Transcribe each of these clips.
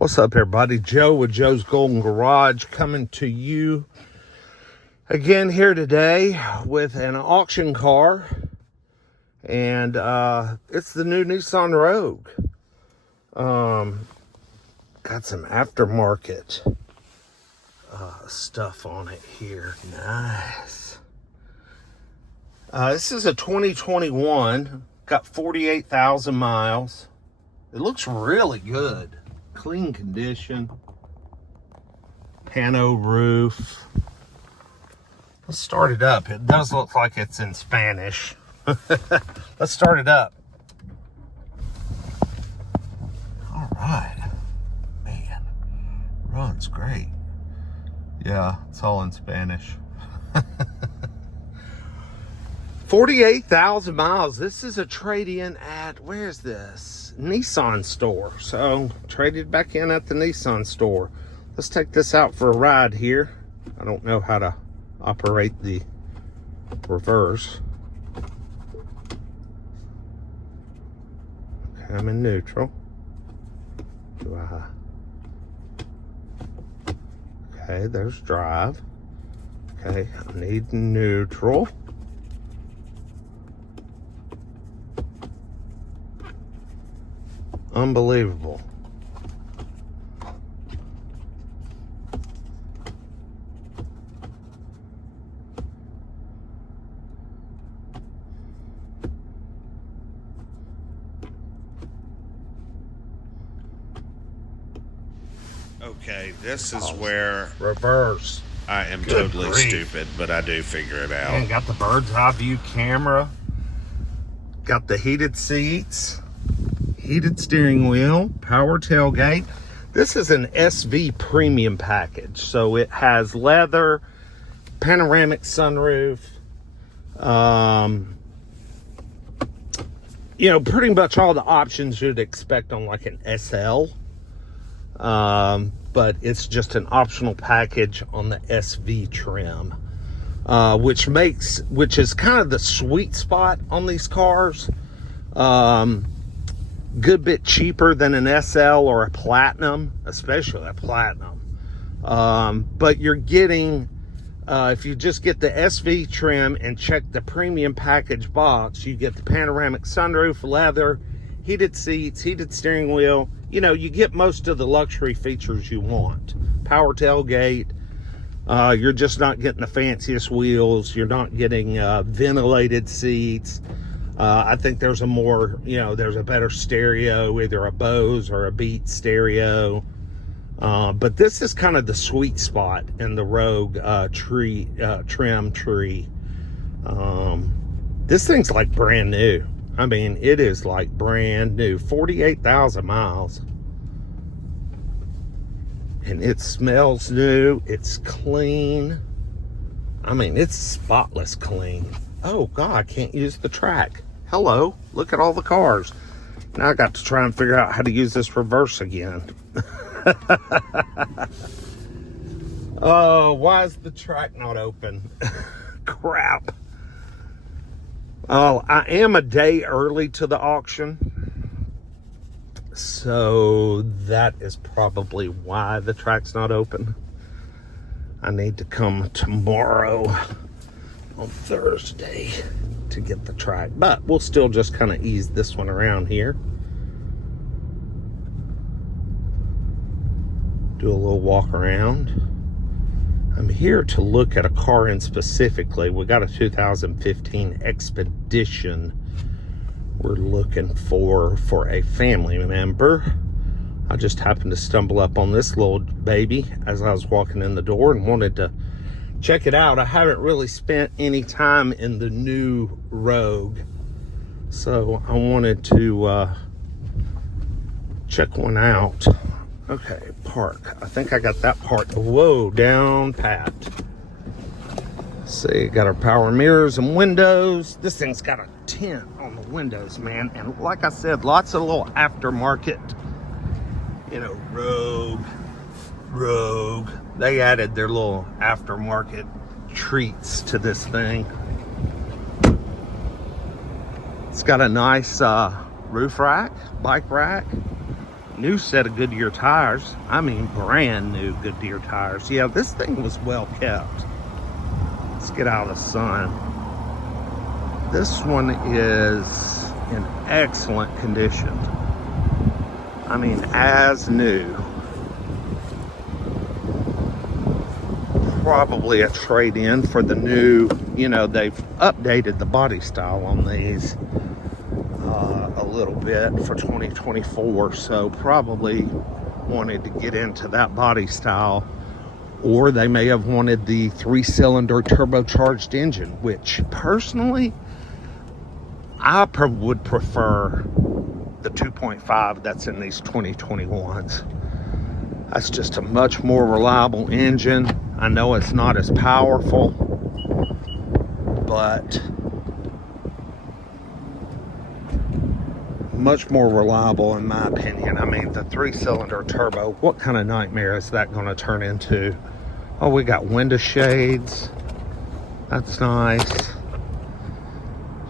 What's up, everybody? Joe with Joe's Golden Garage coming to you again here today with an auction car. And it's the new Nissan Rogue. Got some aftermarket stuff on it here. Nice. This is a 2021. Got 48,000 miles. It looks really good. Clean condition. Pano roof. Let's start it up. It does look like it's in Spanish. Let's start it up. All right. Man, runs great. Yeah, it's all in Spanish. 48,000 miles. This is a trade-in at, where's this? Nissan store. So, traded back in at the Nissan store. Let's take this out for a ride here. I don't know how to operate the reverse. Okay, I'm in neutral. Okay, there's drive. Okay, I need neutral. Unbelievable. Okay, this is where reverse. I am Good totally grief. stupid, but I do figure it out. And got the bird's eye view camera. Got the heated seats. Heated steering wheel. Power tailgate. This is an SV premium package. So it has leather, panoramic sunroof. Pretty much all the options you'd expect on like an SL. But it's just an optional package on the SV trim, which is kind of the sweet spot on these cars. Good bit cheaper than an SL or a Platinum, especially a Platinum. But you're getting, if you just get the SV trim and check the premium package box, you get the panoramic sunroof, leather, heated seats, heated steering wheel. You get most of the luxury features you want. Power tailgate. You're just not getting the fanciest wheels. You're not getting ventilated seats. I think there's there's a better stereo, either a Bose or a Beats stereo. But this is kind of the sweet spot in the Rogue trim tree. This thing's like brand new. I mean, it is like brand new. 48,000 miles. And it smells new. It's clean. I mean, it's spotless clean. Oh, God, I can't use the track. Hello, look at all the cars. Now I got to try and figure out how to use this reverse again. Oh, why is the track not open? Crap. Oh, I am a day early to the auction. So that is probably why the track's not open. I need to come tomorrow on Thursday to get the track. But we'll still just kind of ease this one around here. Do a little walk around. I'm here to look at a car in specifically. We got a 2015 Expedition we're looking for a family member. I just happened to stumble up on this little baby as I was walking in the door and wanted to check it out. I haven't really spent any time in the new Rogue, so I wanted to check one out. Okay, park. I think I got that part, whoa, down pat. See, got our power mirrors and windows. This thing's got a tint on the windows, man. And like I said, lots of little aftermarket, Rogue. They added their little aftermarket treats to this thing. It's got a nice roof rack, bike rack. New set of Goodyear tires. I mean, brand new Goodyear tires. Yeah, this thing was well kept. Let's get out of the sun. This one is in excellent condition. I mean, as new. Probably a trade-in for the new, you know, they've updated the body style on these a little bit for 2024, so probably wanted to get into that body style, or they may have wanted the 3-cylinder turbocharged engine, which personally I would prefer the 2.5 that's in these 2021s. That's just a much more reliable engine. I know it's not as powerful, but much more reliable in my opinion. I mean, the 3-cylinder turbo, what kind of nightmare is that going to turn into? Oh, we got window shades. That's nice.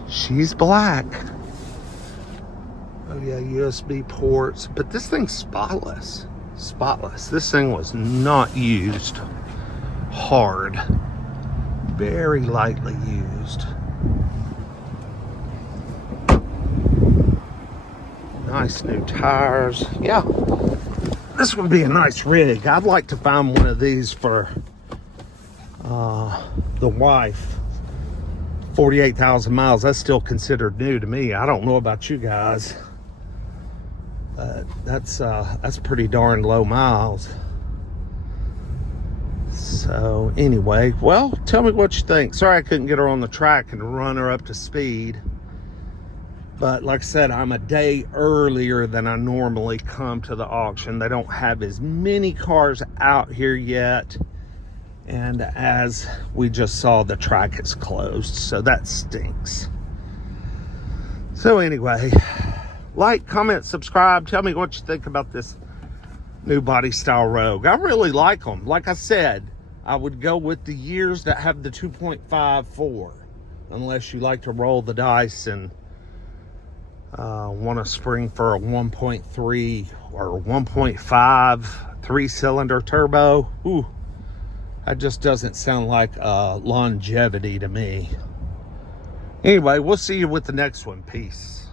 She's black. Oh yeah, USB ports. But this thing's spotless. Spotless. This thing was not used hard. Very lightly used. Nice new tires. Yeah, this would be a nice rig. I'd like to find one of these for the wife. 48,000 miles. That's still considered new to me. I don't know about you guys, but that's pretty darn low miles. So anyway, well, tell me what you think. Sorry I couldn't get her on the track and run her up to speed. But like I said, I'm a day earlier than I normally come to the auction. They don't have as many cars out here yet. And as we just saw, the track is closed. So that stinks. So anyway, like, comment, subscribe. Tell me what you think about this new body style Rogue. I really like them. Like I said, I would go with the years that have the 2.54. Unless you like to roll the dice and want to spring for a 1.3 or 1.5 3-cylinder turbo. Ooh, that just doesn't sound like longevity to me. Anyway, we'll see you with the next one. Peace.